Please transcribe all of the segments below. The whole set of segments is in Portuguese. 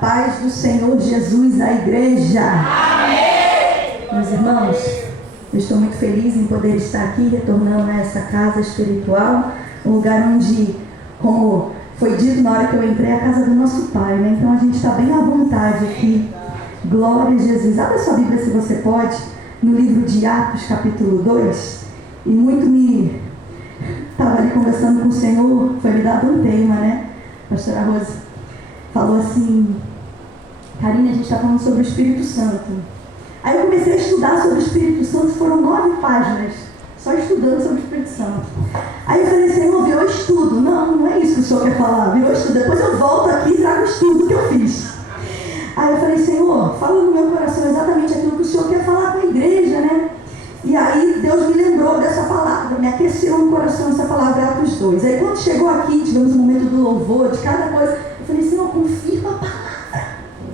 paz do Senhor Jesus à igreja. Amém! Meus irmãos, eu estou muito feliz em poder estar aqui, retornando a essa casa espiritual, um lugar onde, como foi dito na hora que eu entrei, é a casa do nosso Pai, né? Então a gente está bem à vontade aqui. Glória a Jesus. Abra sua Bíblia, se você pode, no livro de Atos, capítulo 2. E muito me... Estava ali conversando com o Senhor, foi me dado um tema, né? A pastora Rose falou assim: Karine, a gente está falando sobre o Espírito Santo. Aí eu comecei a estudar sobre o Espírito Santo, foram 9 páginas, só estudando sobre o Espírito Santo. Aí eu falei: Senhor, virou estudo. Não é isso que o Senhor quer falar, virou estudo. Depois eu volto aqui e trago o estudo que eu fiz. Aí eu falei: Senhor, fala no meu coração exatamente aquilo que o Senhor quer falar com a igreja, né? E aí Deus me lembrou dessa palavra, me aqueceu no coração essa palavra, Atos 2. Aí quando chegou aqui, tivemos um momento do louvor, de cada coisa, eu falei: Senhor, confirma a palavra.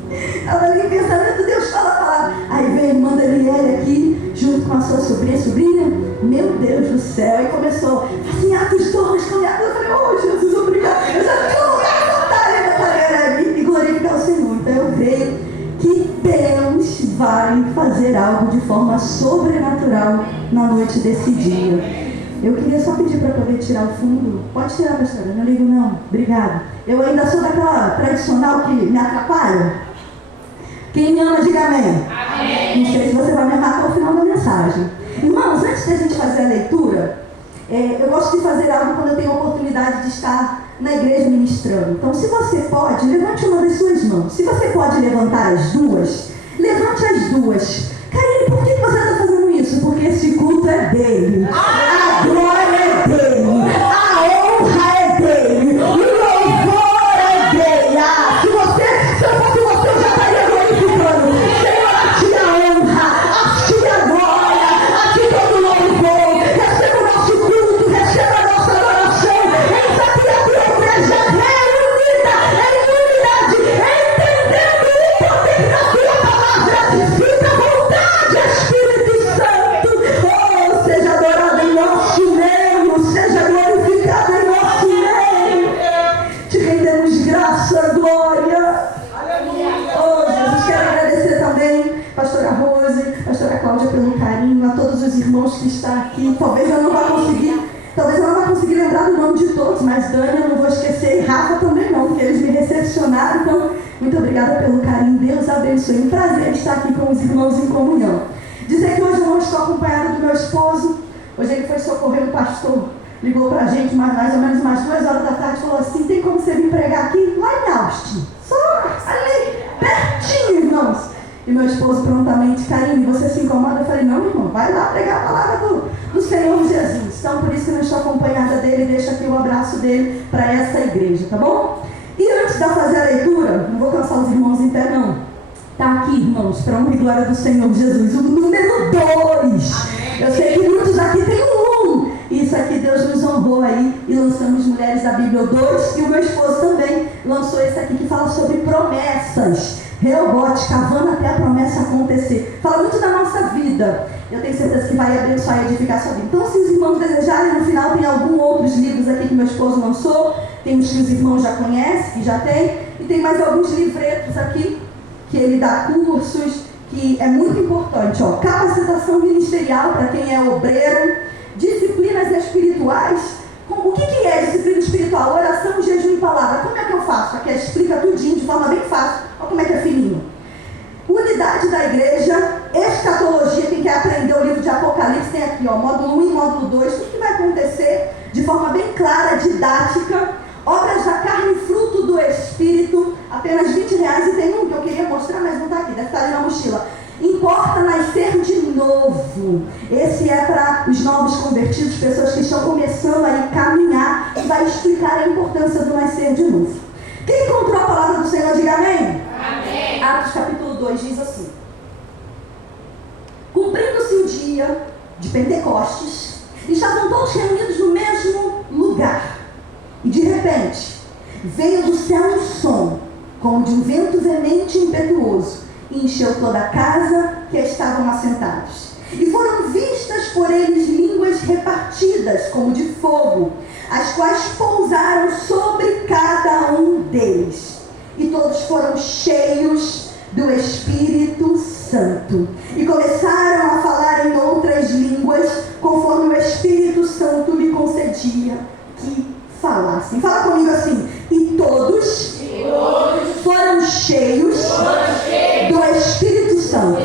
Estava ali pensamento, Deus fala a palavra. Aí veio a irmã Daniela aqui, junto com a sua sobrinha, meu Deus do céu. Aí começou, assim, Atos 2, caminhada. Eu falei: oh Jesus, obrigado. Eu já tinha um lugar de vontade ali e glorificar o Senhor. Então eu creio que Deus vai fazer algo de forma sobrenatural na noite desse dia. Eu queria só pedir para poder tirar o fundo. Pode tirar, pastora, não ligo não. Obrigada. Eu ainda sou daquela tradicional que me atrapalha. Quem me ama, diga amém. Amém. Não sei se você vai me amar até o final da mensagem. Irmãos, antes da gente fazer a leitura, eu gosto de fazer algo quando eu tenho a oportunidade de estar na igreja ministrando. Então, se você pode, levante uma das suas mãos. Se você pode levantar as duas, levante as duas. Karine, por que você está fazendo isso? Porque esse culto é dele. A glória é dele. A honra é dele. O louvor é dele. Se eu fosse você, eu já estaria glorificando. Senhor, a ti a honra, a ti a glória, a ti todo o louvor. Receba o nosso culto, receba a nossa adoração. Eis aqui a tua igreja reunida em unidade, entendendo o poder da tua palavra. Fica à vontade, Espírito Santo. Oh, seja adorado em nosso meio, seja glorificado em nosso meio. Te rendemos graça, glória. Oh, Jesus, quero agradecer também pastora Rose, pastora Cláudia pelo carinho, a todos os irmãos que estão aqui. Talvez eu não vá conseguir lembrar do nome de todos, mas Dani eu não vou esquecer, e Rafa também não, porque eles me recepcionaram. Então, muito obrigada pelo carinho. Deus abençoe. Um prazer estar aqui com os irmãos em comunhão. Dizer que hoje eu não estou acompanhada do meu esposo. Hoje ele foi socorrer o pastor. Ligou pra gente mais ou menos umas 2 horas da tarde e falou assim: tem como você vir pregar aqui? Lá em Austin. Só ali, pertinho, irmãos. E meu esposo prontamente: Karine, você se incomoda? Eu falei: não, irmão, vai lá pregar a palavra do Senhor Jesus. Então, por isso que eu não estou acompanhada dele, deixa aqui o abraço dele para essa igreja, tá bom? E antes de eu fazer a leitura, não vou cansar os irmãos em pé, não. Tá aqui, irmãos, para honra e glória do Senhor Jesus, o número 2. Eu sei que muitos aqui têm um 1. Isso aqui Deus nos honrou aí e lançamos Mulheres da Bíblia 2. E o meu esposo também lançou esse aqui que fala sobre promessas. Reobote, cavando até a promessa acontecer. Fala muito da nossa vida. Eu tenho certeza que vai abençoar e edificar a sua vida. Então, se os irmãos desejarem, no final tem alguns outros livros aqui que meu esposo lançou. Tem uns que os irmãos já conhecem, que já tem. E tem mais alguns livretos aqui que ele dá cursos, que é muito importante. Ó, capacitação ministerial para quem é obreiro. Disciplinas espirituais. O que é disciplina espiritual? Oração, jejum e palavra. Como é que eu faço? Aqui explica tudinho de forma bem fácil. Olha como é que é fininho. Unidade da igreja, escatologia. Quem quer aprender o livro de Apocalipse tem aqui, ó, módulo 1 e módulo 2. Tudo que vai acontecer de forma bem clara, didática. Obras da carne, fruto do Espírito. Apenas R$20. E tem um que eu queria mostrar, mas não está aqui. Deve estar ali na mochila. Importa nascer de novo. Esse é para os novos convertidos, pessoas que estão começando a caminhar, e vai explicar a importância do nascer de novo. Quem encontrou a palavra do Senhor, diga amém. Amém. Atos capítulo 2 diz assim: cumprindo-se o dia de Pentecostes, estavam todos reunidos no mesmo lugar, e de repente veio do céu um som, como de um vento veemente e impetuoso, e encheu toda a casa que estavam assentados. E foram vistas por eles línguas repartidas como de fogo, as quais pousaram sobre cada um deles. e todos foram cheios do Espírito Santo e começaram a falar em outras línguas, conforme o Espírito Santo lhe concedia que falassem. Fala comigo assim: e todos foram cheios do Espírito Santo.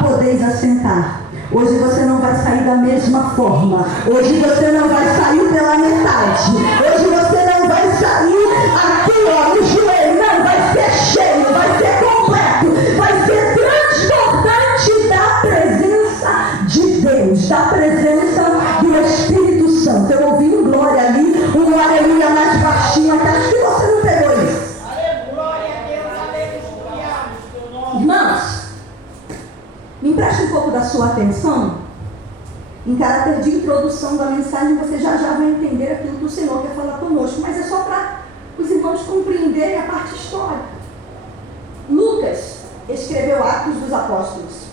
Podeis assentar. Hoje você não vai sair da mesma forma. Hoje você não vai sair pela metade. Hoje você não vai sair aqui, ó, no joelho. Não, vai ser cheio, vai ser completo, vai ser transbordante da presença de Deus, da presença do Espírito Santo. Eu ouvi um glória ali, um aleluia mais baixinho, até acho que você não pegou isso. Irmãos, me empreste um pouco da sua atenção. Em caráter de introdução da mensagem, você já vai entender aquilo que o Senhor quer falar conosco, mas é só para os irmãos compreenderem a parte histórica. Lucas escreveu Atos dos Apóstolos.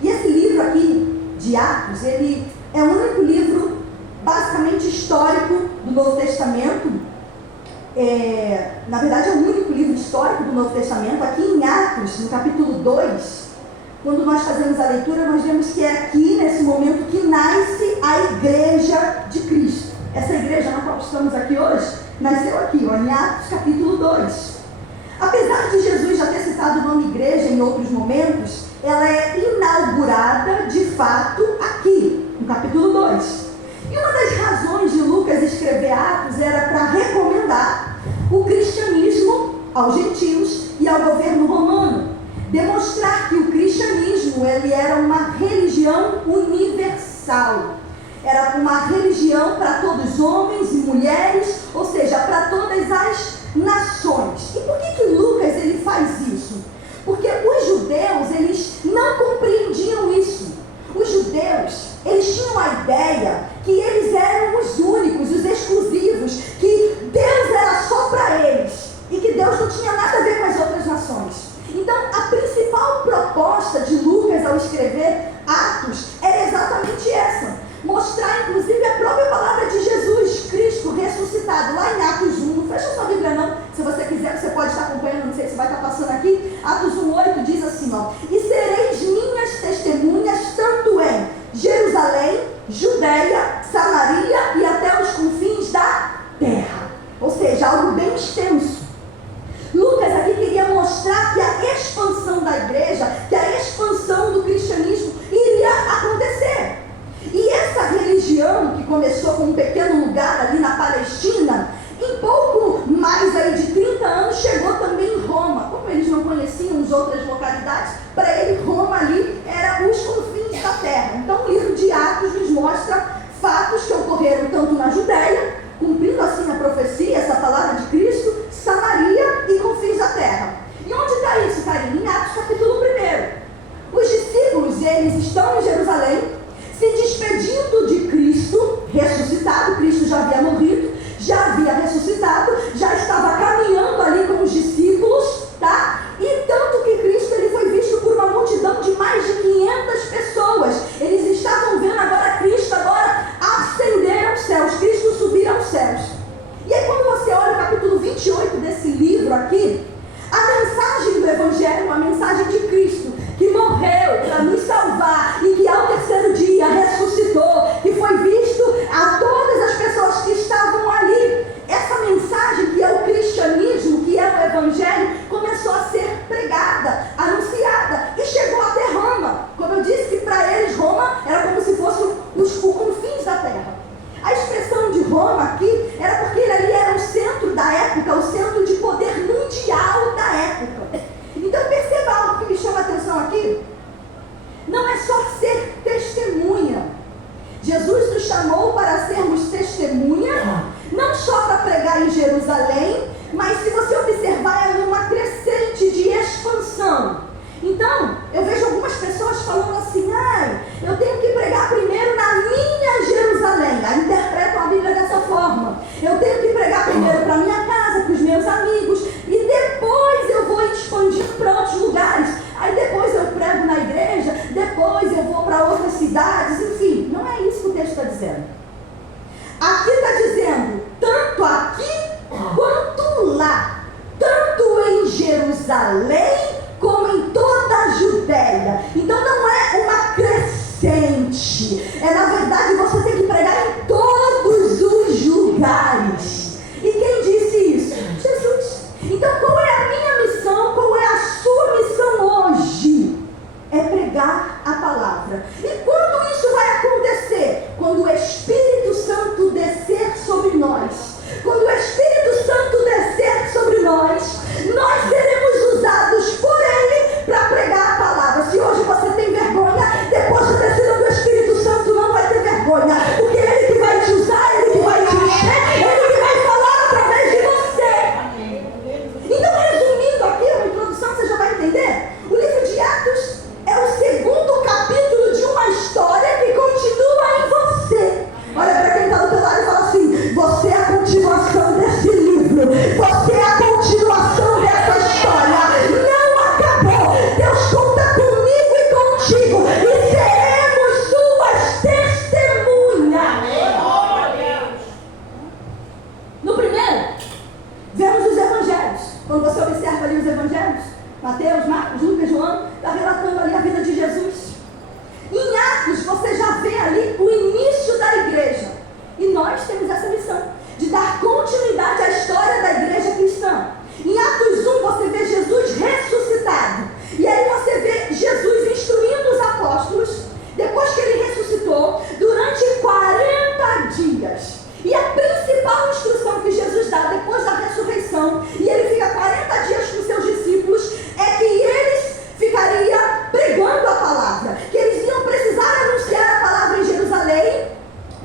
E esse livro aqui, de Atos, ele é o único livro basicamente histórico do Novo Testamento. Na verdade, é o único livro histórico do Novo Testamento. Aqui em Atos, no capítulo 2, quando nós fazemos a leitura, nós vemos que é aqui, nesse momento, que nasce a Igreja de Cristo. Essa igreja na qual estamos aqui hoje, nasceu aqui, ó, em Atos capítulo 2. Apesar de Jesus já ter citado o nome igreja em outros momentos, ela é inaugurada, de fato, aqui, no capítulo 2. E uma das razões de Lucas escrever Atos era para recomendar o cristianismo aos gentios e ao governo romano. Demonstrar que o cristianismo ele era uma religião universal. Era uma religião para todos os homens e mulheres, ou seja, para todas as nações. E por que Lucas ele faz isso? Porque os judeus eles não compreendiam isso. Os judeus eles tinham a ideia que eles eram os únicos, os exclusivos, que Deus era só para eles e que Deus não tinha nada a ver com as outras nações. Então, a principal proposta de Lucas ao escrever Atos é exatamente essa. Mostrar, inclusive, a própria palavra de Jesus Cristo ressuscitado. Lá em Atos 1, não fecha sua Bíblia não. Se você quiser, você pode estar acompanhando, não sei se vai estar passando aqui. Atos 1:8 diz assim, ó: e sereis minhas testemunhas tanto em Jerusalém, Judeia, Samaria e até os confins da terra. Ou seja, algo bem extenso. Lucas aqui queria mostrar que a expansão da igreja, que a expansão do cristianismo iria acontecer. E essa religião, que começou com um pequeno lugar ali na Palestina, em pouco mais aí de 30 anos chegou também em Roma. Como eles não conheciam as outras localidades, para ele Roma ali era os confins da terra. Então o livro de Atos nos mostra fatos que ocorreram tanto na Judéia, cumprindo assim a profecia, essa palavra de Cristo, Samaria e confins da terra. E onde está isso, Karine? Em Atos capítulo 1. Os discípulos, eles estão em Jerusalém, se despedindo de Cristo ressuscitado. Cristo já havia morrido, já havia ressuscitado, já estava caminhando ali com os discípulos, tá? E tanto que Cristo ele foi visto por uma multidão de mais de 500 pessoas. Eles estavam vendo agora Cristo ascender aos céus, Cristo subir aos céus. E aí quando você olha o capítulo 28 desse livro aqui, a mensagem do Evangelho, a mensagem de Cristo, que morreu para nos salvar e que ao terceiro dia ressuscitou, que foi visto a todas as pessoas que estavam ali. Essa mensagem que é o cristianismo, que é o Evangelho, começou a ser pregada, anunciada e chegou até Roma. Como eu disse que para eles Roma era como se fosse os confins da terra. A expressão de Roma aqui era porque ele ali era o centro da época, o centro de poder mundial da época. Então perceba algo que me chama a atenção aqui. Não é só ser Jerusalém como em toda a Judéia. Então não é uma crescente. Na verdade, você tem que pregar em todos os lugares. E quem disse isso? Jesus. Então qual é a minha missão? Qual é a sua missão hoje? É pregar a palavra. E quando isso vai acontecer? Quando o Espírito Santo descer sobre nós. Quando o Espírito Santo descer sobre nós seremos usados por Ele para pregar a palavra. Se hoje você tem vergonha, depois da descida do Espírito Santo não vai ter vergonha. Porque é Ele que vai te usar, Ele que vai te encher, Ele que vai falar através de você. Então, resumindo aqui a introdução, você já vai entender. O livro de Atos é o segundo capítulo de uma história que continua em você. Olha para quem está do teu lado e fala assim: você é a continuação desse livro. Você é a continuação dessa história. Não acabou. Deus conta comigo e contigo. E seremos suas testemunhas. No primeiro, vemos os evangelhos. Quando você observa ali os evangelhos, Mateus, Marcos, Lucas, João, está relatando ali a vida de Jesus. Em Atos, você já vê ali o início da igreja. E nós temos essa missão de dar continuidade à história da igreja cristã. Em Atos 1, você vê Jesus ressuscitado. E aí você vê Jesus instruindo os apóstolos, depois que ele ressuscitou, durante 40 dias. E a principal instrução que Jesus dá depois da ressurreição, e ele fica 40 dias com seus discípulos, é que eles ficariam pregando a palavra, que eles iam precisar anunciar a palavra em Jerusalém,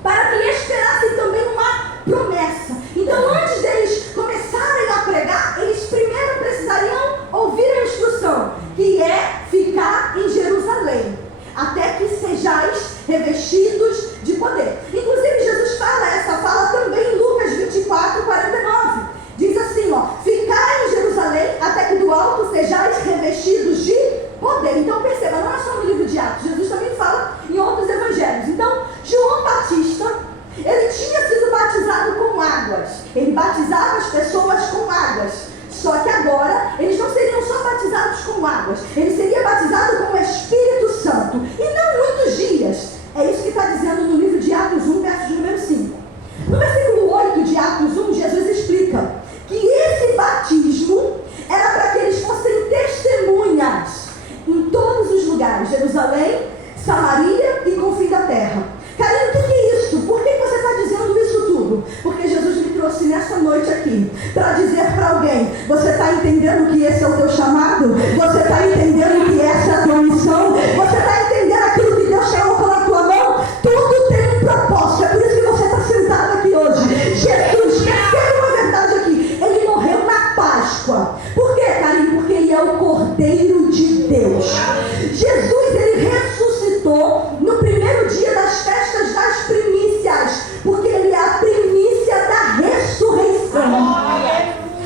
para que esperassem também uma promessa. Então, antes deles começarem a pregar, eles primeiro precisariam ouvir a instrução, que é ficar em Jerusalém, até que sejais revestidos de poder. Inclusive, Jesus fala essa fala também em Lucas 24, 49. Diz assim, ficar em Jerusalém até que do alto sejais revestidos de poder. Então perceba, não é só no livro de Atos, Jesus também fala em outros evangelhos. Então, João Batista, ele tinha sido batizado com águas. Ele batizava as pessoas com águas. Só que agora, eles não seriam só batizados com águas. Ele seria batizado com o Espírito Santo. E não muitos dias. É isso que está dizendo no livro de Atos 1, verso número 5. No versículo 8 de Atos 1, Jesus explica que esse batismo era para que eles fossem testemunhas em todos os lugares. Jerusalém, Samaria e confim da terra. Carlinhos, o que é isso? Por que você está dizendo isso tudo? Porque Jesus me trouxe nessa noite aqui para dizer para alguém: você está entendendo que esse é o teu chamado? Você está entendendo que essa é a tua missão? Você está entendendo aquilo que Deus colocou na tua mão? Tudo tem um propósito. É por isso que você está sentado aqui hoje. Jesus, percebe uma verdade aqui: ele morreu na Páscoa. Por quê, Carlinhos? Porque ele é o Cordeiro de Deus. Jesus, ele ressuscitou no primeiro dia das festas das primícias, porque ele é a primícia da ressurreição.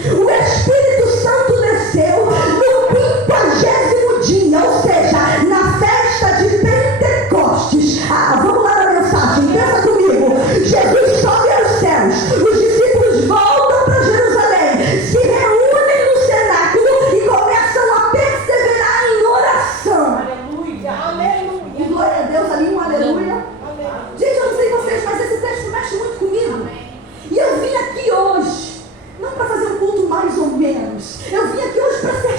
O Espírito Santo desceu no 50º dia, ou seja, na festa de Pentecostes. Vamos lá na mensagem, pensa comigo. Jesus sobe aos céus, os discípulos voltam para Jerusalém, se reúnem no cenáculo e começam a perseverar em oração. Aleluia. Aleluia. E glória a Deus, ali um aleluia. Gente, eu não sei vocês, mas esse texto mexe muito comigo. E eu vim aqui hoje, não para fazer um culto mais ou menos, eu vim aqui hoje para ser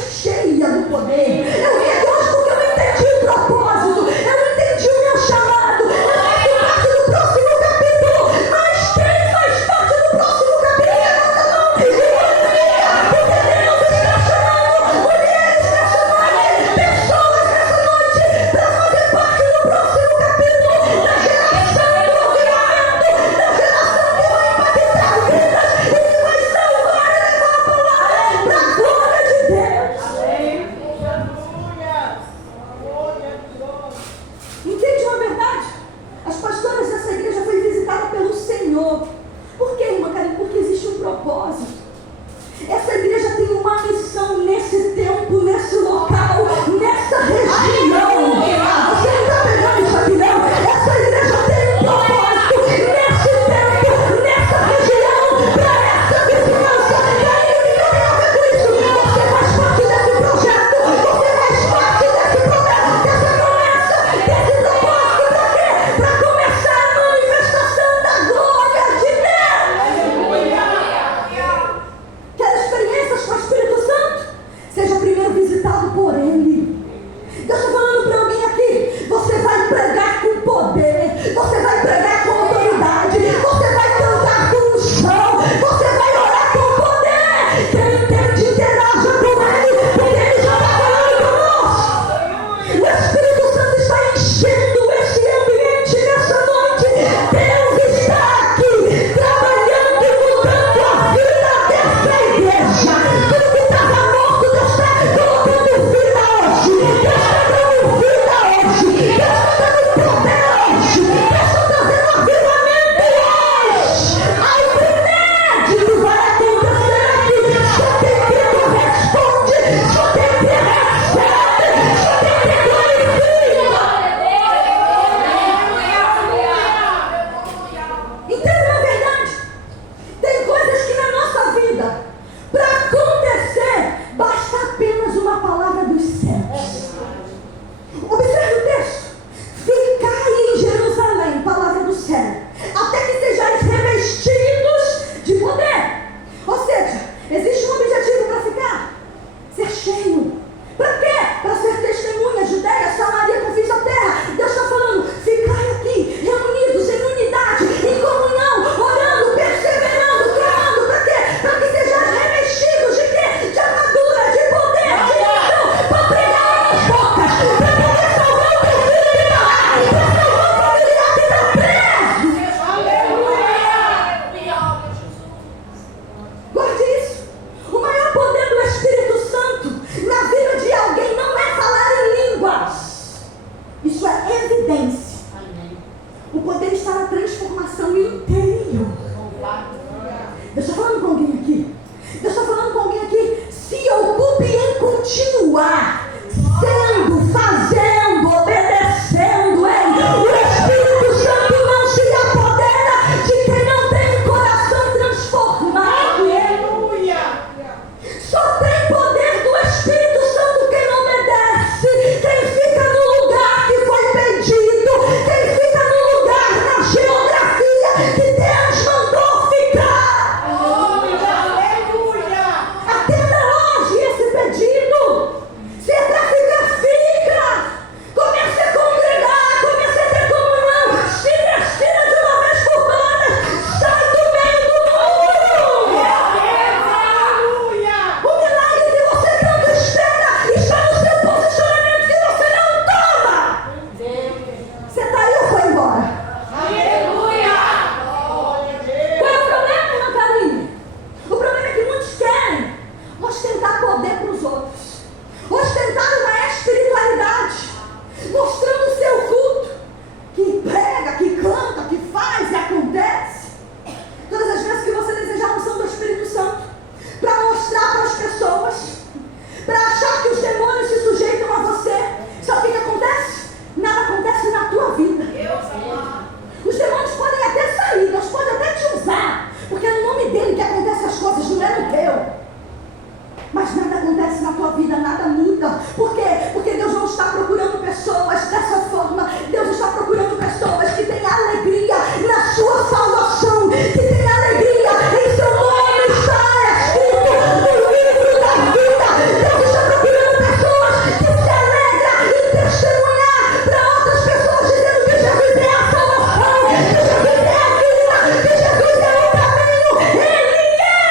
mas nada acontece na tua vida, nada muda. Por quê? Porque Deus não está procurando pessoas dessa forma. Deus está procurando pessoas que têm alegria na sua salvação, que têm alegria em seu nome está escrito no livro da vida. Deus está procurando pessoas que se alegram em testemunhar para outras pessoas, dizendo que Jesus é a salvação, que Jesus é a vida, que Jesus é o caminho. Ele é!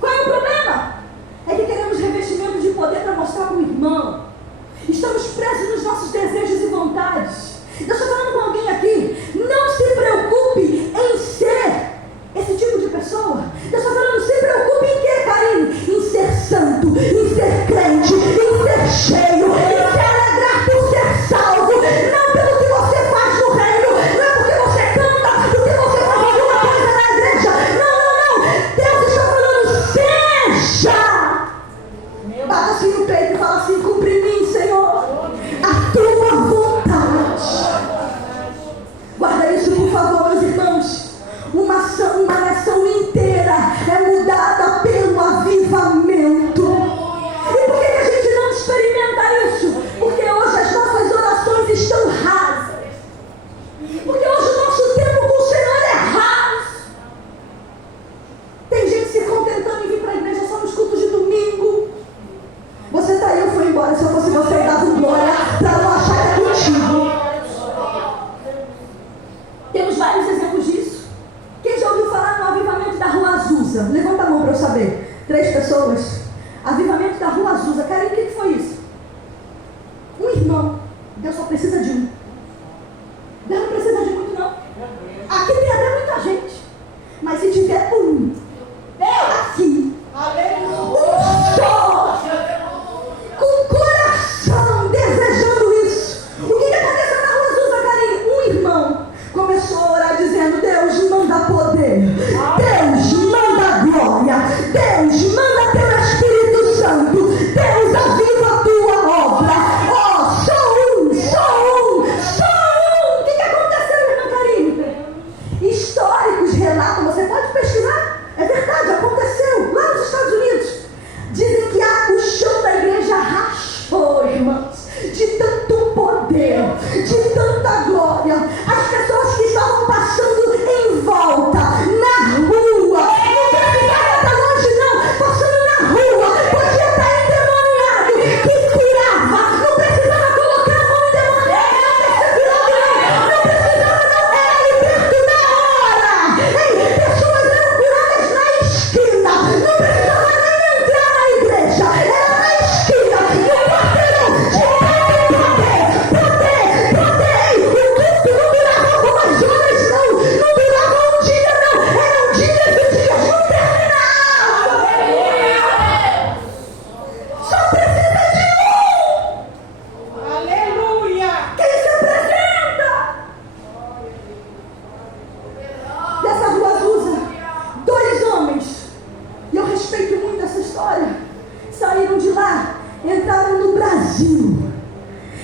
Qual é o problema? É que queremos revestimento de poder para mostrar para o irmão. Estamos presos nos nossos desejos e vontades. Eu estou falando com alguém aqui. Não se preocupe em ser esse tipo de pessoa. Eu estou falando, se preocupe em quê, Karine? Em ser santo, em ser crente, em ser cheio, em se alegrar por ser salvo. Não pelo que você faz no reino, não é porque você canta, porque você faz alguma coisa na igreja. Não. Deus está falando, seja. Bata assim no peito e fala assim: cumpre em mim, Senhor, a tua vontade. Guarda isso, por favor, meus irmãos. Uma nação inteira é mudada pelo avivamento. E por que a gente não experimenta isso? Porque hoje as nossas orações estão rasas. Porque hoje o nosso tempo com o Senhor é raso. Tem gente se contentando em vir para a igreja só nos cultos de domingo. Você está aí, eu fui embora. Se eu fosse você, eu dava um glória para não achar que é contigo. Temos vários exemplos disso. Quem já ouviu falar no avivamento da Rua Azusa? Levanta a mão para eu saber. 3 pessoas. Avivamento da Rua Azusa. Cara, o que foi isso? Um irmão. Deus só precisa de um. Deus não precisa de muito, não. Aqui tem até muita gente. Mas se tiver um, aqui, um só, com o coração desejando isso. O que aconteceu na Rua Azusa, Karine? Um irmão começou a orar dizendo: Deus, manda poder, Deus, manda glória, Deus, manda teu Espírito Santo, Deus, aviva a tua obra. Oh, só um. O que aconteceu, irmã Karine? Históricos relatam, você pode pesquisar, é verdade, aconteceu lá nos Estados Unidos. Dizem que o chão da igreja rachou, irmãos, de tanto poder, de tanta glória. As pessoas que estavam passando em volta, na rua, não precisava estar longe não, passando na rua, podia estar endemoniado, que curava, não precisava colocar a mão endemoniada, não precisava não, era liberto na hora. Ei, pessoas eram curadas na esquina, não precisava nem entrar na igreja, era na esquina, no quarteirão, de poder. E o culto não durava algumas horas não durava um dia não, eram dias e dias, não terminava. Só precisa de um. Aleluia! Quem se apresenta? Dessa Rua Azusa, 2 homens, e eu respeito muito essa história, saíram de lá, entraram no Brasil.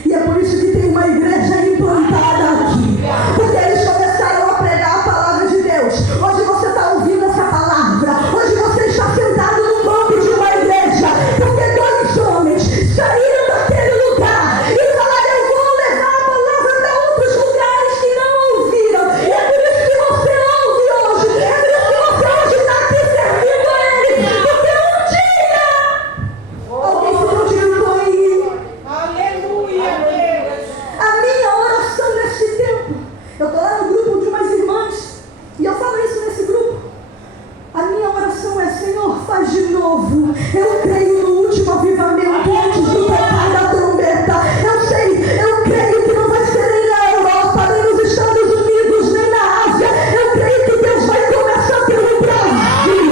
E é por isso que tem uma igreja implantada aqui. Porque eles começaram a pregar a palavra de Deus. Hoje você está ouvindo essa palavra. Hoje você está sentado no banco de uma igreja. Porque 2 homens saíram daquele lugar e falaram: eu vou levar a palavra para outros lugares que não ouviram. E é por isso que você ouve hoje. É por isso que você hoje está aqui servindo a Ele. Porque um dia alguém se projetou em ir. Aleluia, Deus! A minha oração neste tempo, eu estou lá no grupo de umas irmãs, e eu falo isso nesse grupo. A minha oração é: Senhor, faz de novo. Eu creio no último avivamento antes do tocar da trombeta. Eu creio que não vai ser nem na Europa, nem nos Estados Unidos, nem na Ásia. Eu creio que Deus vai começar pelo Brasil.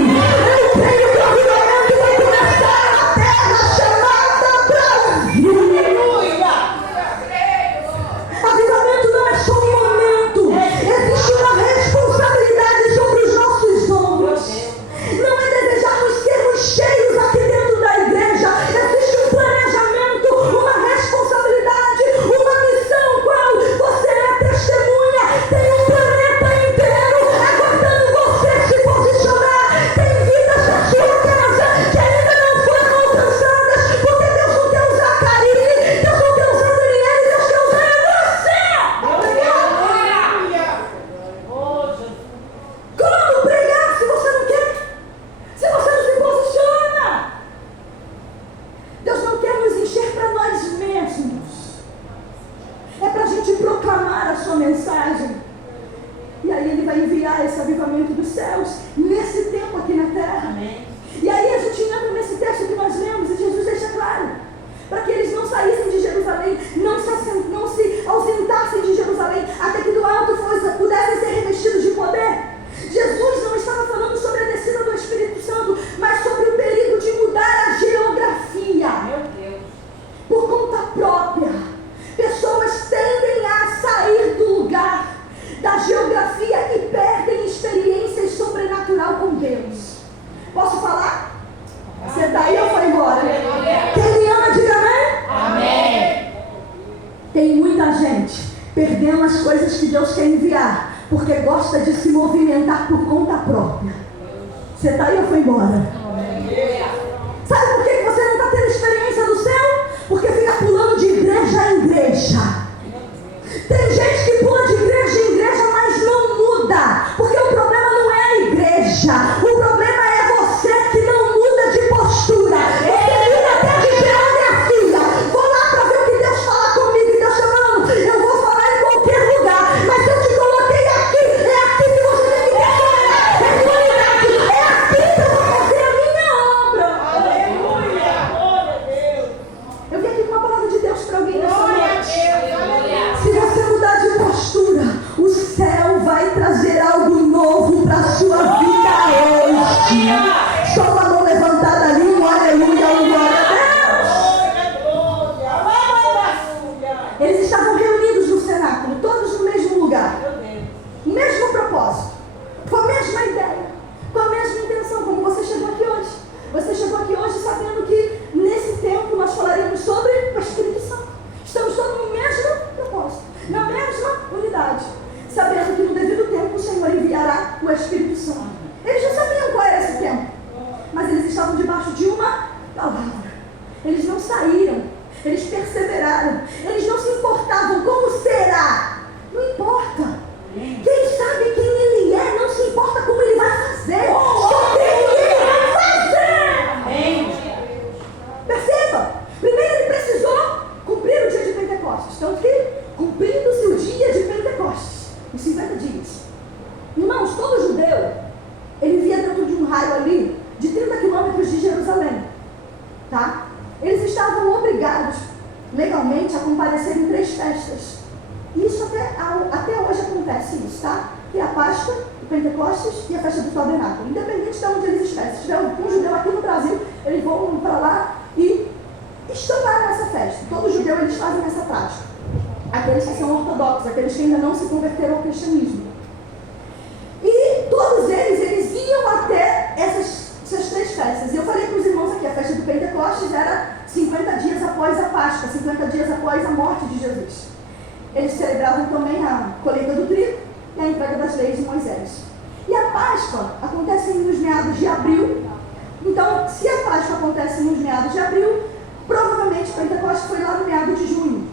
Eu creio que o avivamento vai começar na terra chamada Brasil. Aleluia! Avivamento não é só um momento. Existe uma responsabilidade sobre os nossos ombros. Não é desejarmos sermos cheios aqui dentro da igreja. perdendo as coisas que Deus quer enviar, porque gosta de se movimentar por conta própria. Você está aí ou foi embora? Sabe por que você não está tendo experiência do céu? Porque fica pulando de igreja em igreja. Tem gente que pula de igreja em igreja, mas não muda, porque o problema não é a igreja, o problema é você que não muda de postura. Você muda até de dizer: minha filha, vou lá para ver o que Deus fala comigo, e Deus chamando, eu vou falar em qualquer lugar, mas eu te coloquei aqui, é aqui que você tem que trabalhar, é prioridade, é aqui que eu vou fazer a minha obra. Aleluia! Glória a Deus! Eu vim aqui com uma palavra de Deus para alguém nessa Glória a noite. Deus! Aleluia! Se você mudar de postura, o céu vai trazer algo novo para a sua vida hoje. Só uma mão levantada ali, um aleluia, um glória a Glória! Aleluia! Deus. Eles estavam reunidos no cenáculo, todos no mesmo lugar, Meu Deus! o mesmo propósito, com a mesma ideia, com a mesma intenção, como você chegou aqui hoje. Você chegou aqui hoje sabendo que nesse tempo nós falaríamos sobre o Espírito Santo. Estamos todos no mesmo propósito, na mesma unidade, sabendo que no devido tempo o Senhor enviará o Espírito Santo. Eles já sabiam qual era esse tempo, mas eles estavam debaixo de uma palavra. Eles não saíram, eles perseveraram, eles não se importavam como será. Não importa. Quem sabe quem ele é não se importa como ele vai fazer. Só tem o que ele vai fazer. Amém! Perceba, primeiro ele precisou cumprir o dia de Pentecostes. Tanto que, cumprindo-se o dia de Pentecostes, os 50 dias. Irmãos, todo judeu, ele via dentro de um raio ali, de 30 quilômetros de Jerusalém. Tá? Eles estavam obrigados, legalmente, a comparecer em 3 festas. Isso até hoje acontece isso, tá? Que é a Páscoa, o Pentecostes e a festa do Tabernáculo. Independente de onde eles estivessem. Se tiver um judeu aqui no Brasil, eles vão para lá e estão lá nessa festa. Todo judeu, eles fazem essa prática. Aqueles que são ortodoxos, aqueles que ainda não se converteram ao cristianismo. E todos eles iam até essas 3 festas. E eu falei para os irmãos aqui, a festa do Pentecostes era 50 dias após a Páscoa, 50 dias após a morte de Jesus. Eles celebravam também a colheita do trigo e a entrega das leis de Moisés. E a Páscoa acontece nos meados de abril. Então, se a Páscoa acontece nos meados de abril, provavelmente o Pentecostes foi lá no meado de junho.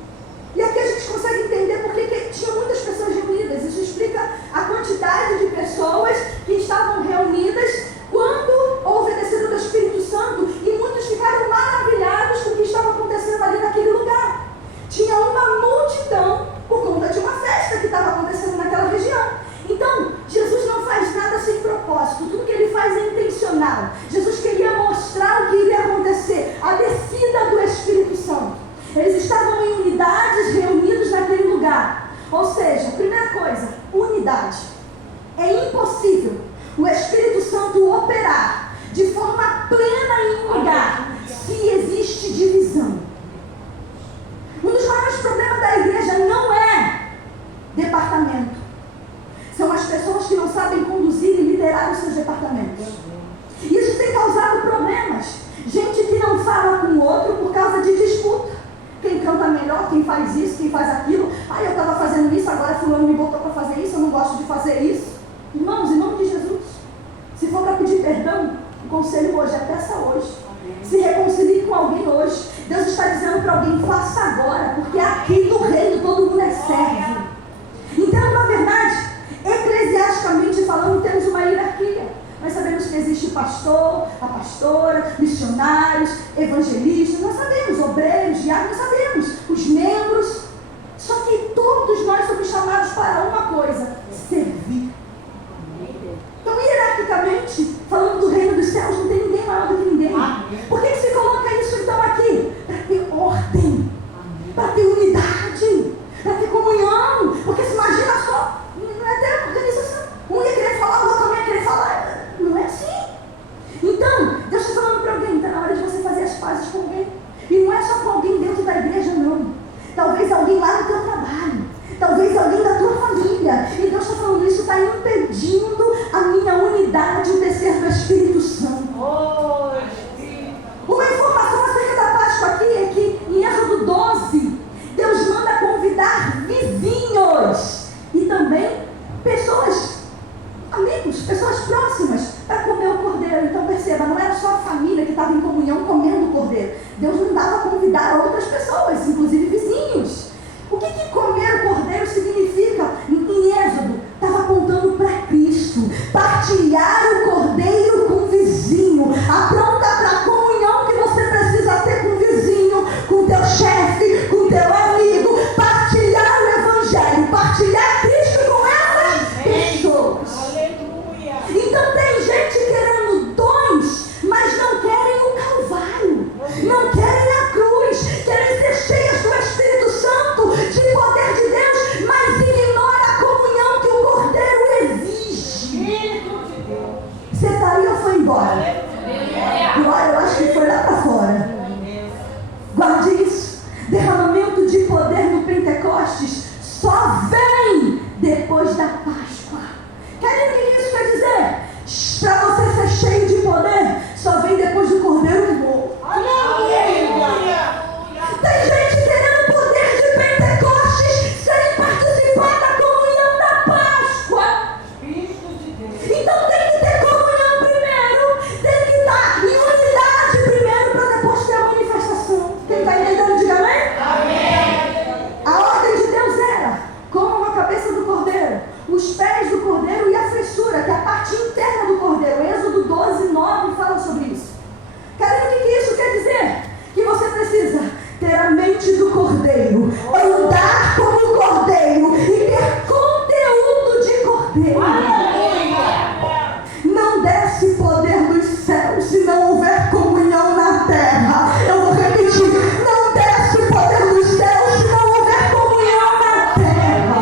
E aqui a gente consegue entender porque tinha muitas pessoas reunidas. Isso explica a quantidade de pessoas que estavam reunidas quando houve a descida do Espírito Santo, e muitos ficaram maravilhados com o que estava acontecendo ali naquele lugar. Tinha uma multidão por conta de uma festa que estava acontecendo naquela região. Então, Jesus não faz nada sem propósito, tudo que ele faz é intencional. Jesus queria mostrar o que iria acontecer, a descida do Espírito Santo. Eles estavam em unidades, reunidos naquele lugar. Ou seja, primeira coisa, unidade. É impossível o Espírito Santo operar de forma plena em um lugar se existe divisão. Um dos maiores problemas da igreja não é departamento. São as pessoas que não sabem conduzir e liderar os seus departamentos. Isso tem causado problemas. Gente que não fala com o outro por causa de disputa. Quem canta melhor, quem faz isso, quem faz aquilo. Ah, eu estava fazendo isso, agora fulano me botou para fazer isso, eu não gosto de fazer isso. Irmãos, em nome de Jesus, se for para pedir perdão, o conselho hoje é peça hoje. Se reconcilie com alguém hoje. Deus está dizendo para alguém, faça agora, porque aqui no reino todo mundo é servo. Então, na verdade, eclesiasticamente falando, temos uma hierarquia. Nós sabemos que existe o pastor, a pastora, missionários, evangelistas, nós sabemos, obreiros, diáconos, nós sabemos, os membros. Só que todos nós somos chamados para uma coisa: servir. Então, hierarquicamente, falando do reino dos céus, não tem ninguém maior do que ninguém. Por que se coloca isso então aqui? Para ter ordem, para ter unidade, para ter comunhão. Porque se imagina só, não é ter organização. Um ia querer falar, o outro também ia querer falar. Não é assim. Então, Deus está falando para alguém, está na hora de você fazer as pazes com alguém. E não é só com alguém dentro da igreja, não. Talvez alguém lá no teu trabalho. Talvez alguém da tua família. E Deus está falando isso, está impedindo a minha unidade, o descer comunhão comendo o cordeiro. Deus mandava convidar outras pessoas, inclusive vizinhos. O que comer o cordeiro significa? Em Êxodo, estava apontando para Cristo. Partilhar o cordeiro com o vizinho. Apronta para a comunhão que você precisa ter com o vizinho, com o teu chefe, com o teu amigo. Partilhar o evangelho, partilhar Cristo com essas pessoas. Aleluia. Então tem gente querendo dons, mas não querem o Calvário, não querem a cruz, querem ser cheias do Espírito Santo, de poder de Deus, mas ignora a comunhão que o Cordeiro exige. Filho de Deus. Você está aí ou foi embora? Glória, eu acho que foi lá para fora. Guarde isso. Derramamento de poder no Pentecostes só vem depois da Páscoa. Querem o que isso quer dizer? Para você ser cheio de poder, só vem depois do Cordeiro morto. Aleluia. Tem gente querendo poder de Pentecostes sem participar da comunhão da Páscoa. Filho de Deus. Então tem que ter comunhão primeiro, tem que estar em unidade primeiro para depois ter a manifestação. Quem está entendendo, diga amém? Amém. A ordem de Deus era: comam a cabeça do cordeiro, os pés do cordeiro e a fressura, que é a parte interna do cordeiro. Êxodo 12:9 fala sobre isso. Cara, o que isso quer dizer? Que você precisa ter a mente do cordeiro, andar como o cordeiro e ter conteúdo de cordeiro. Aleluia. Não desce poder dos céus se não houver comunhão na terra. Eu vou repetir: não desce poder dos céus se não houver comunhão na terra.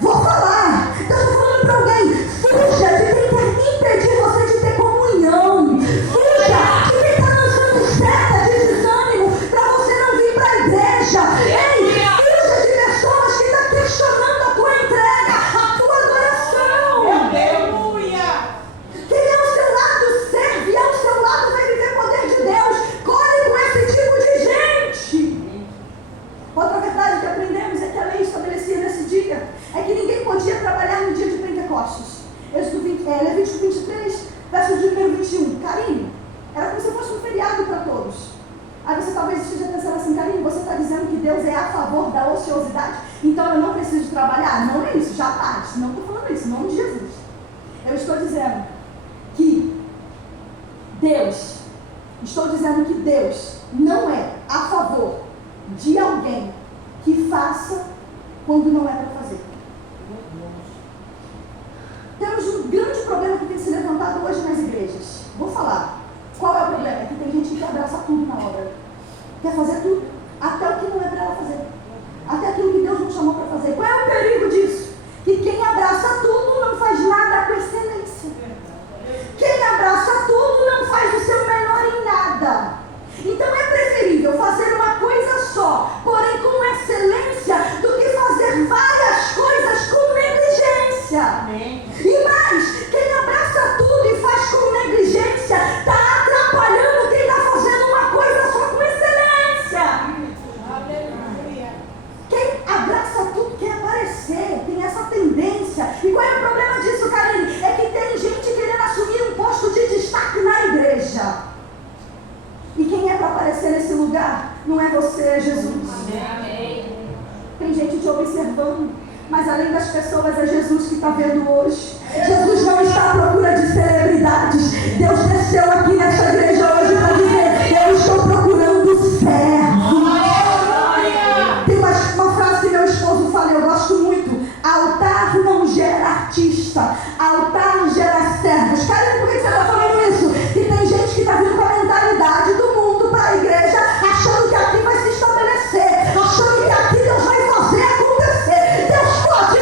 Vou falar, eu estou falando para alguém: fuja de quem quer impedir você de ter comunhão. Fuja de quem está lançando seta de desânimo para você não vir para a igreja. Ei, fuja de pessoas que estão questionando a tua entrega, a tua adoração. Aleluia. Quem é ao seu lado serve, ao seu lado vai viver o poder de Deus. Corre com esse tipo de gente. Outra verdade que aprendemos é que a lei estabelecia nesse dia é que ninguém podia trabalhar no dia de Pentecostes. Levítico 23, verso de número 21. Karine, era como se fosse um feriado para todos. Aí você talvez esteja pensando assim: Karine, você está dizendo que Deus é a favor da ociosidade, então eu não preciso trabalhar? Não é isso, já está. Não estou falando isso, em nome de Jesus. Eu estou dizendo que Deus não é a favor de alguém que faça quando não é para fazer. Temos um grande problema que tem se levantado hoje nas igrejas. Vou falar. Qual é o problema? É que tem gente que abraça tudo na obra. Quer fazer tudo, até o que não é para ela fazer. Até aquilo que Deus não chamou para fazer. Qual é o perigo disso? Que quem abraça tudo não faz nada com excelência. Quem abraça tudo não faz o seu melhor em nada. Então é preferível fazer uma coisa só, porém com excelência, do que fazer várias coisas com negligência. Amém. E mais, quem abraça tudo e faz com negligência está atrapalhando quem está fazendo uma coisa só com excelência. Aleluia. Quem abraça tudo quer aparecer, tem essa tendência. E qual é o problema disso, Karine? É que tem gente querendo assumir um posto de destaque na igreja. E quem é para aparecer nesse lugar não é você, é Jesus. Amém. Tem gente te observando, mas além das pessoas é Jesus que está vendo hoje. Jesus não está à procura de celebridades. Deus desceu aqui nessa igreja hoje para dizer: eu estou procurando servos. Tem uma frase que meu esposo fala, eu gosto muito: altar não gera artista, altar gera servos. Cara, por que você está falando isso? Que tem gente que está vindo com a mentalidade do mundo para a igreja, achando que aqui vai se estabelecer, achando que aqui Deus vai fazer acontecer. Deus pode,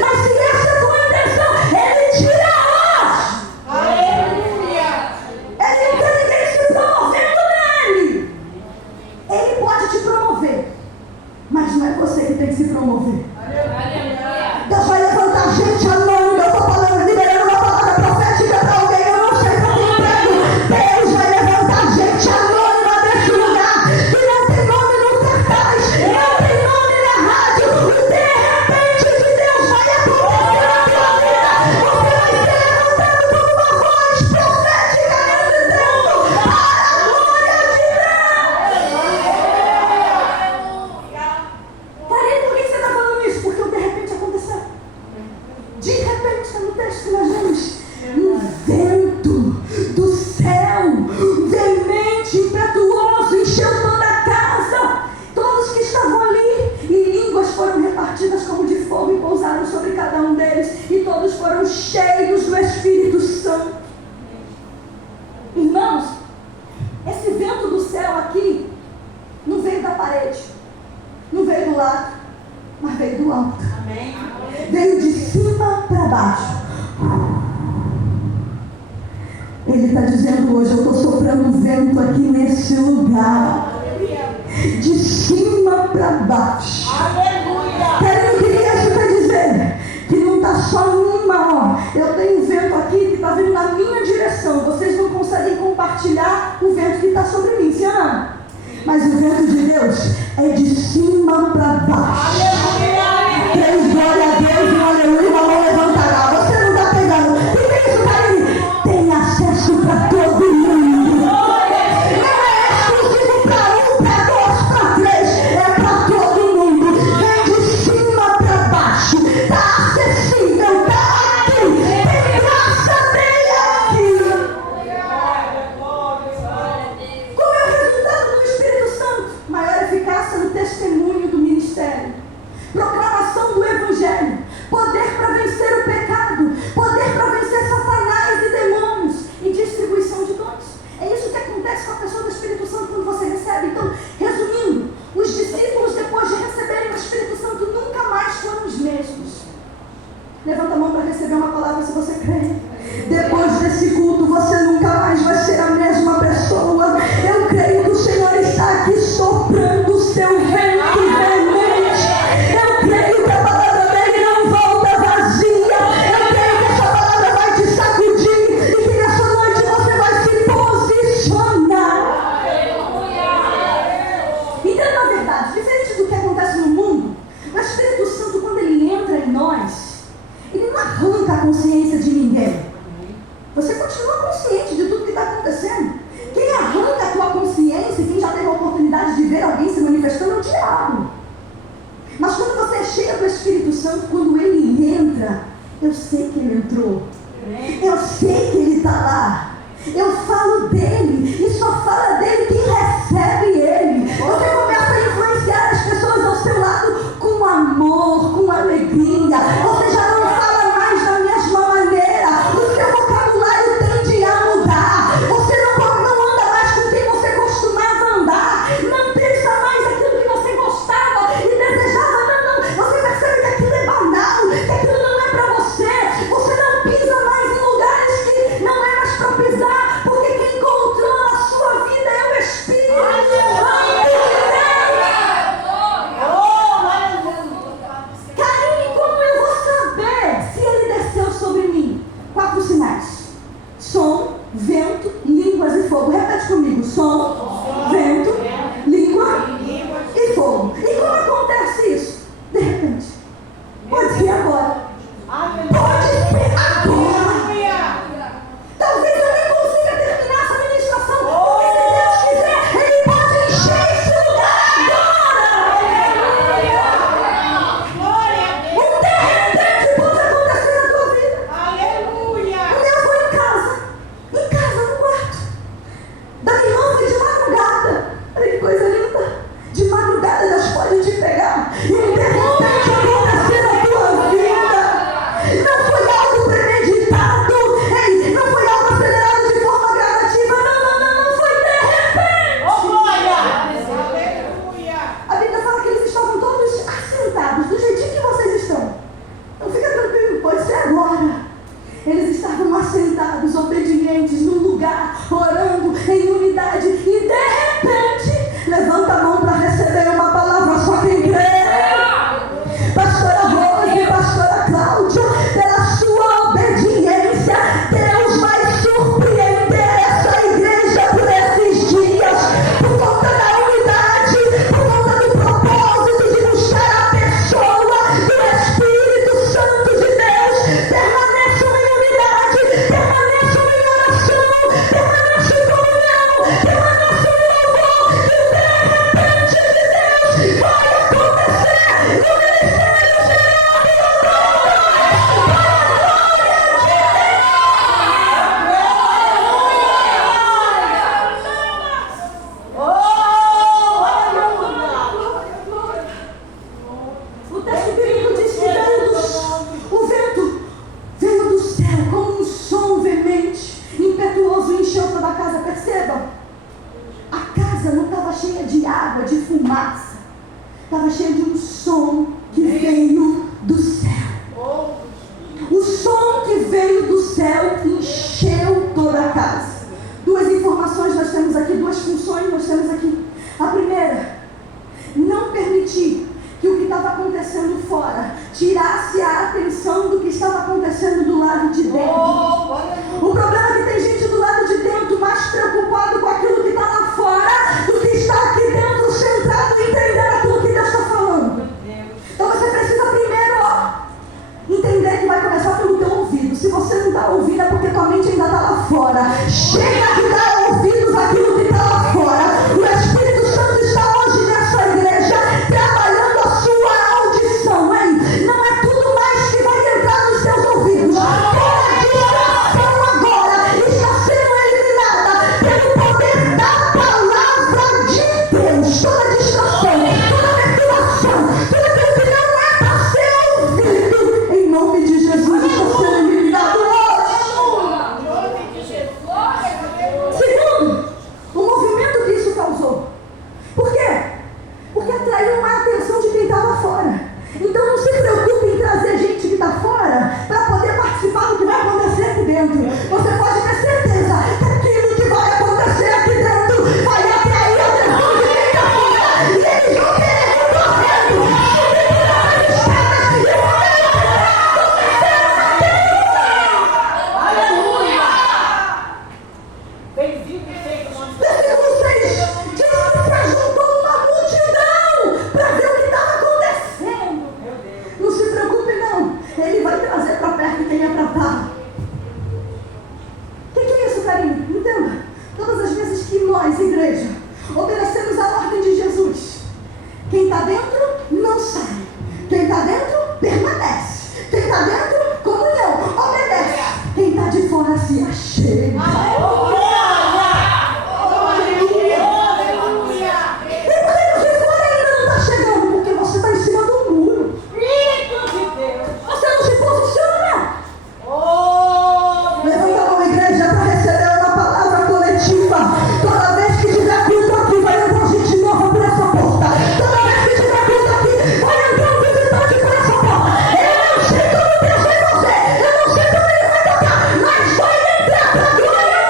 mas se essa é a tua intenção, Ele tira hoje. Aleluia. Ele está dizendo hoje: eu estou soprando vento aqui nesse lugar, de cima para baixo. Quero que isso está dizendo que não está só numa, eu tenho um vento aqui que está vindo na minha direção. Vocês não conseguem compartilhar o vento que está sobre mim, sim ou não? Mas o vento de Deus é de cima para baixo. Três glória a Deus, um aleluia, uma mão levantará. Você não está pegando. O que é isso, Karine? Tem acesso para todo mundo. Não é exclusivo para um, para dois, para três. É para todo mundo. Vem de cima para baixo. Está acessível, está aqui. Tem graça dele aqui. Como é o resultado do Espírito Santo? Maior eficácia no testemunho do ministério. Proclamação do Evangelho, poder para vencer o pecado, poder para vencer Satanás e demônios, e distribuição de dons. É isso que acontece com a pessoa do Espírito Santo quando você recebe. Então, resumindo, os discípulos, depois de receberem o Espírito Santo, nunca mais foram os mesmos. Levanta a mão para receber uma palavra se você crê. Depois desse culto, você nunca mais vai ser a mesma pessoa. Eu creio que o Senhor está aqui soprando o seu vento veemente. Eu creio que a palavra dele não volta vazia. Eu creio que essa palavra vai te sacudir e que nessa noite você vai se posicionar. Então, na verdade, diferente do que acontece no mundo, o Espírito Santo, quando ele entra em nós, ele não arranca a consciência de ninguém. Você continua consciente de tudo que está acontecendo. Quem arranca a tua consciência, quem já teve a oportunidade de ver alguém se manifestando, é o diabo. Mas quando você é cheia do Espírito Santo, quando ele entra, eu sei que ele entrou. Eu sei que ele está lá. Eu falo dele, e só fala dele quem recebe ele. Você começa a influenciar as pessoas ao seu lado com amor, com alegria. Você já não fala mais da mesma maneira. O seu vocabulário tende a mudar. Você não anda mais com quem você costumava andar. Não pensa mais aquilo que você gostava e desejava. Não. Você percebe que aquilo é banal, que aquilo não é para você. Você não pisa mais em lugares que não é mais para pisar, porque quem controla a sua vida é o Espírito Santo de Deus. Karine, como eu vou saber se ele desceu sobre mim? 4 sinais: som, vento, línguas e fogo. Repete comigo: som, vento, língua e fogo. E como acontece isso? De repente. Pode ser agora. Pode ser agora. Talvez eu nem consiga terminar essa ministração, porque se Deus quiser, ele pode encher esse lugar agora. Um de repente pode acontecer na tua vida. Um dia eu fui em casa, no quarto da minha irmã, fui de madrugada. Olha que coisa linda. De madrugada Deus pode te pegar e de repente acontecer na tua vida. Não foi algo premeditado, não foi algo acelerado de forma gradativa, não foi de repente. A Bíblia fala que eles estavam todos assentados, do jeitinho que vocês estão. Então fica tranquilo, pode ser agora. Eles estavam assentados, obedientes, num lugar, orando em unidade, e de repente, levanta a mão para receber uma palavra, só quem crê. Pastora Rose, pastora Cláudia, pela sua obediência, Deus vai surpreender essa igreja por esses dias, por conta da unidade, por conta do propósito de buscar a pessoa do Espírito Santo de Deus. Permaneçam em unidade, permaneçam em oração, permaneçam em comunhão, permaneçam em louvor, e de repente de Deus vai acontecer no ministério geral de O texto bíblico diz que o vento veio do céu como um som veemente, impetuoso, e encheu toda a casa. Percebam, a casa não estava cheia de água, de fumaça, estava cheia de um som que veio do céu. O som que veio do céu encheu toda a casa. duas funções nós temos aqui. A primeira, não permitir que o que estava acontecendo fora tirasse a atenção do que estava acontecendo do lado de dentro. O problema é que tem gente do lado de dentro mais preocupado com aquilo que está lá fora do que está aqui dentro, sentado e entendendo aquilo que Deus está falando. Então você precisa primeiro entender que vai começar pelo teu ouvido. Se você não está ouvindo é porque tua mente ainda está lá fora. Chega de dar ouvidos àquilo que está lá fora. O Espírito Santo está hoje nessa igreja trabalhando a sua audição, hein? Não é tudo mais que vai entrar nos seus ouvidos. Toda distração agora está sendo eliminada pelo poder da palavra de Deus. Toda distração, toda perturbação, tudo aquilo que não é para ser ouvido, em nome de Jesus, está sendo eliminado hoje. Segundo, o movimento que isso causou. Por quê? Porque atraiu a atenção de quem estava fora. Então não se preocupe em trazer gente que está fora para poder participar do que vai acontecer aqui dentro. Você pode ter certeza que aquilo que vai acontecer aqui dentro vai atrair a atenção de quem está fora. E eles vão querer ir correndo, subir pelas escadas e versículo 6 diz que se ajuntou uma multidão para ver o que estava acontecendo. Não se preocupe não, ele vai trazer para perto quem é tratado. O que é isso, carinho? Entenda, todas as vezes que nós, igreja, obedecemos a ordem de Jesus, quem está dentro não sai, quem está dentro permanece, quem está dentro, comunhão, obedece, quem está de fora se achega. Porque você está em cima do muro. Você não se posiciona. Levanta a mão, igreja, para receber uma palavra coletiva. Toda vez que tiver culto aqui, vai entrar gente nova por essa porta. Toda vez que tiver culto aqui, vai entrar um visitante por essa porta. Eu não sei como Deus vai fazer, eu não sei como Ele vai tocar, mas vai entrar para a glória.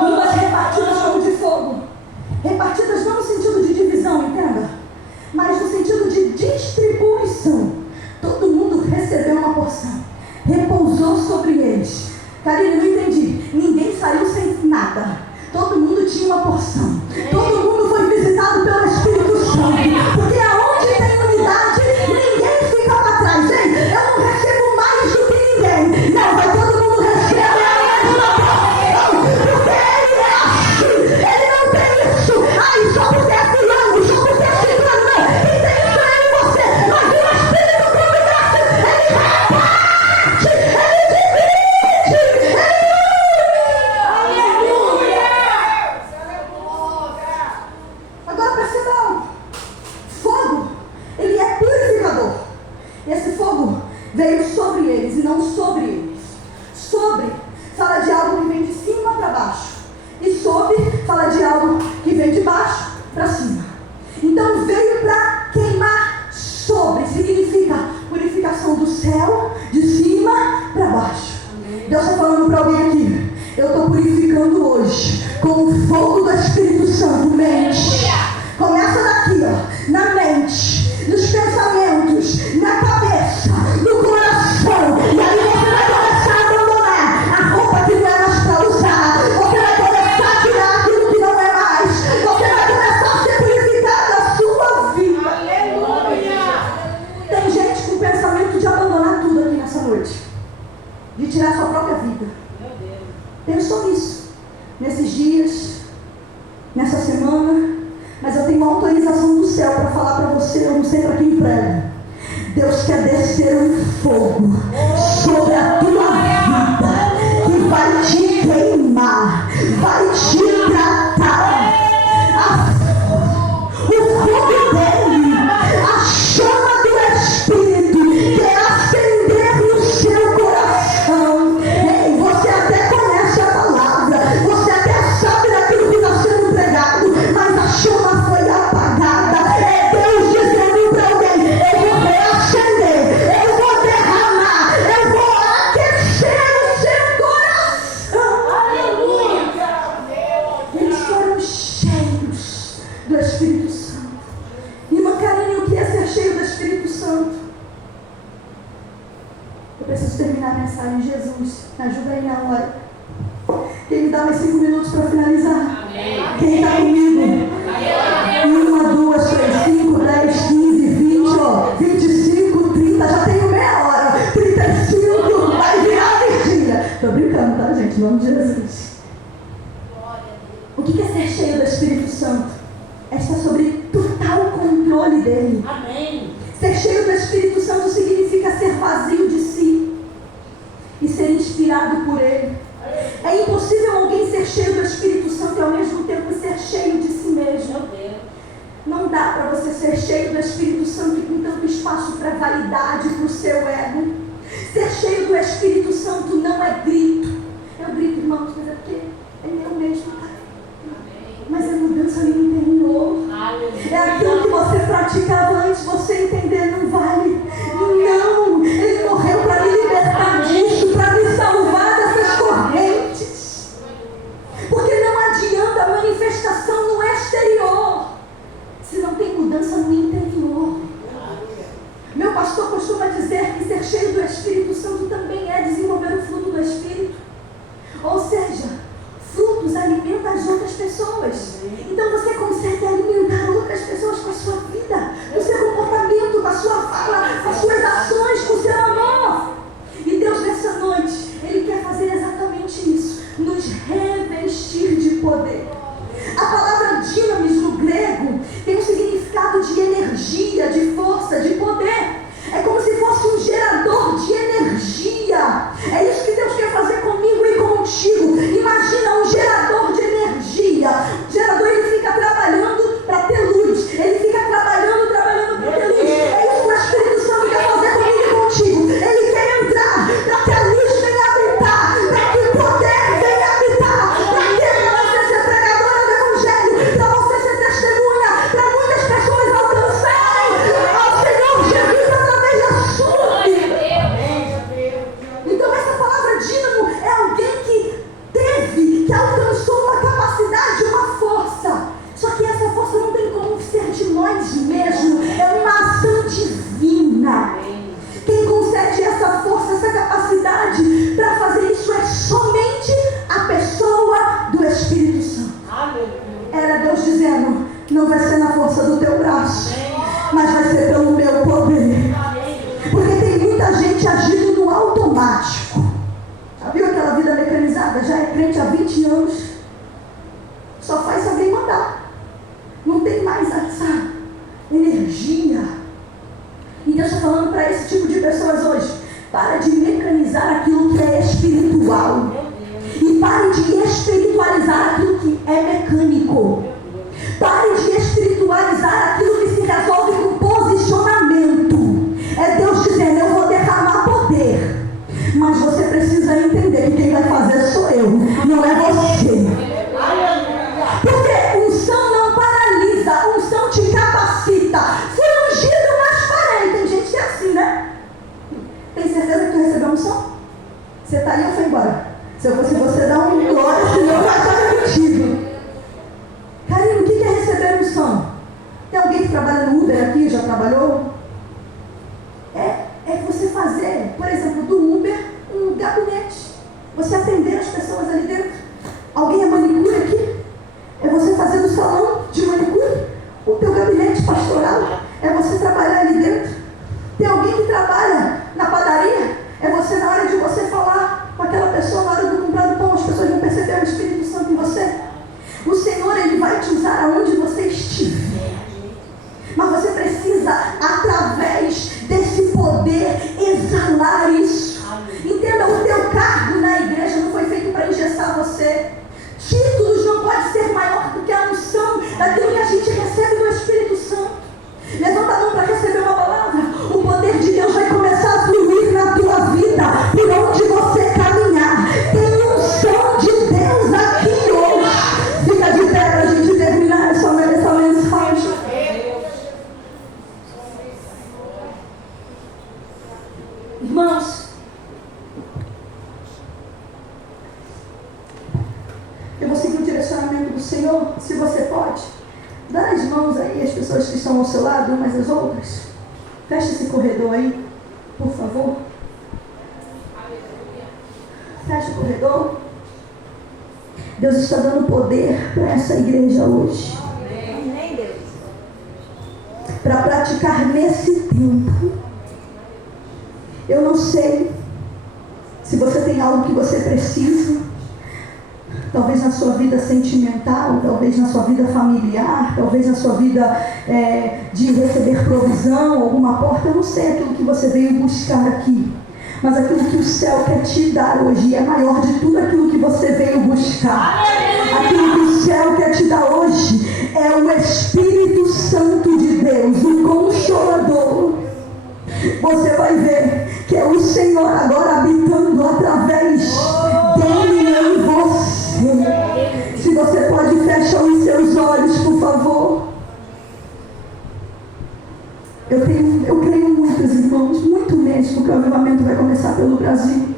Línguas repartidas como de fogo. Repartidas não no sentido de divisão, entenda? Mas no sentido de distribuição. Todo mundo recebeu uma porção. Repousou sobre eles. Karine, não entendi. Ninguém saiu sem nada. Todo mundo tinha uma porção. Todo mundo foi visitado pelo Espírito Santo. Porque aonde tem unidade, ninguém fica para trás. Hein? Eu não recebo mais do que ninguém. Não, vai todo mundo receber a mesma porção. Porque ele é assim. Ele não tem isso. Aí só porque é fulano, só porque é ciclano. Não. Quem tem isso é em você. Mas o Espírito combinasse, ele reparte, ele divide, Agora perceba algo. Fogo, ele é purificador. Esse fogo veio sobre eles e não sobre eles. Sobre fala de algo que vem de cima para baixo. E sobre fala de algo que vem de baixo para cima. Então veio para queimar sobre. Significa purificação do céu, de cima para baixo. Deus está falando para alguém aqui. Eu estou purificando hoje com o fogo do Espírito Santo. Mente. Começa daqui, ó, na mente, nos pensamentos, na cabeça, no coração. E aí você vai começar a abandonar a roupa que não é mais para usar. Você vai começar a tirar aquilo que não é mais. Você vai começar a ser purificado da sua vida. Tem gente com pensamento de abandonar tudo aqui nessa noite. De tirar sua própria vida. Pensou nisso. Nesses dias, nessa semana. Mas eu tenho uma autorização do céu para falar para você, eu não sei para quem prega. Deus quer descer um fogo sobre a tua vida, que vai te queimar, vai te tratar. O fogo dele, a chama do Espírito, quer acender no seu coração. Ei, você até conhece a palavra, você até sabe daquilo que está sendo pregado, mas a chama foi apagada. É Deus dizendo para alguém: eu vou reacender Santo. Eu preciso terminar a mensagem. Jesus, me ajuda aí na hora. Quem me dá mais 5 minutos para finalizar? Amém. Quem está comigo? 1, 2, 3, 5, 10, 15, 20, 25, 30, já tenho meia hora. 35, vai virar virgínia. Estou brincando, tá, gente? Em nome de Jesus. O que é ser cheio do Espírito Santo? É estar sobre total controle dele. Amém. Ser cheio do Espírito Santo significa ser vazio de si e ser inspirado por ele. É impossível alguém ser cheio do Espírito Santo e ao mesmo tempo ser cheio de si mesmo. Não dá para você ser cheio do Espírito Santo e com tanto espaço para vaidade, para o seu ego. Ser cheio do Espírito Santo não é grito. Eu grito, irmãos, mas é porque é meu mesmo, tá? Mas é mudança no interior. É aquilo que você praticava antes, você entender, não vale. Não, ele morreu para me libertar disso, para me salvar dessas correntes. Porque não adianta a manifestação no exterior se não tem mudança no interior. Meu pastor costuma dizer que ser cheio do Espírito Santo também é desenvolver o fruto do Espírito. Ou seja, frutos alimentam as outras pessoas. Então você consegue alimentar outras pessoas com a sua vida, com o seu comportamento, com a sua fala, com as suas ações, com o seu amor. E Deus nessa noite, Ele quer fazer exatamente isso, nos revestir de poder. A palavra dinamis no grego tem um significado de energia, de força, de poder. É como se fosse um gerador de energia. É isso que Deus quer fazer comigo e contigo. Imagina um gerador de energia. O gerador, ele fica trabalhando para ter luz. Ele fica trabalhando para ter luz. É isso que o Espírito Santo quer fazer comigo e contigo. Ele quer entrar para que a luz venha habitar, para que o poder venha habitar, para que você seja pregadora do Evangelho, para você ser testemunha, para muitas pessoas alcançarem ao Senhor Jesus através da sua vida. Então essa palavra dínamo é alguém que teve, que alcançou uma capacidade, uma força. Só que essa força não tem como ser de nós mesmos, é uma ação divina. Quem concede essa força, essa capacidade para fazer isso é somente a pessoa do Espírito Santo. Era Deus dizendo, não vai ser na força do teu braço, mas vai ser pelo meu poder. Porque tem muita gente agindo no automático. Já viu aquela vida mecanizada? Já é crente há 20 anos. Só faz se alguém mandar. Não tem mais essa energia. E Deus está falando para esse tipo de pessoas hoje. Para de mecanizar aquilo que é espiritual. E pare de espiritualizar aquilo que é mecânico. Pare de espiritualizar aquilo que se resolve com posicionamento. É Deus dizendo, eu vou derramar poder. Mas você precisa entender que quem vai fazer sou eu, não é você. Porque unção não paralisa, unção te capacita. Fui ungido, mas parei. Tem gente que é assim, né? Tem certeza que tu recebeu unção? Você está aí ou foi embora? Se eu fosse você, dá um glória, senão eu já tinha mentido. Carinho, o que é receber unção? Tem alguém que trabalha no Uber aqui, já trabalhou? É você fazer, por exemplo, do Uber, um gabinete. Você atender as pessoas ali dentro. Alguém é manicure aqui? É você fazer do salão de manicure o teu gabinete pastoral. É você trabalhar ali dentro. Tem alguém que trabalha na padaria? É você, na hora de você falar com aquela pessoa, na hora do comprar do pão, as pessoas vão perceber o Espírito Santo em você. O Senhor, Ele vai te usar aonde você estiver. Mas você precisa, através desse poder, exalar isso. Entenda, o teu cargo na igreja não foi feito para engessar você. Títulos não pode ser maior do que a unção daquilo que a gente recebe do Espírito Santo. Levanta a mão para receber uma palavra. O poder de Deus vai começar a fluir na tua vida, por onde você caminhar. Tem unção de Deus aqui hoje. Fica de pé para a gente terminar essa mensagem. Irmãos, eu vou seguir o direcionamento do Senhor. Se você pode, dá as mãos aí às pessoas que estão ao seu lado, umas às outras. Fecha esse corredor aí, por favor. Fecha o corredor. Deus está dando poder para essa igreja hoje. Amém, Deus. Para praticar nesse tempo. Eu não sei se você tem algo que você precisa. Talvez na sua vida sentimental, talvez na sua vida familiar, talvez na sua vida de receber provisão, alguma porta. Eu não sei aquilo que você veio buscar aqui. Mas aquilo que o céu quer te dar hoje é maior de tudo aquilo que você veio buscar. Aquilo que o céu quer te dar hoje é o Espírito Santo de Deus, o Consolador. Você vai ver que é o Senhor agora habitando através dele em você. Se você pode fechar os seus olhos, por favor. Eu creio muito, irmãos, muito mesmo, que o avivamento vai começar pelo Brasil.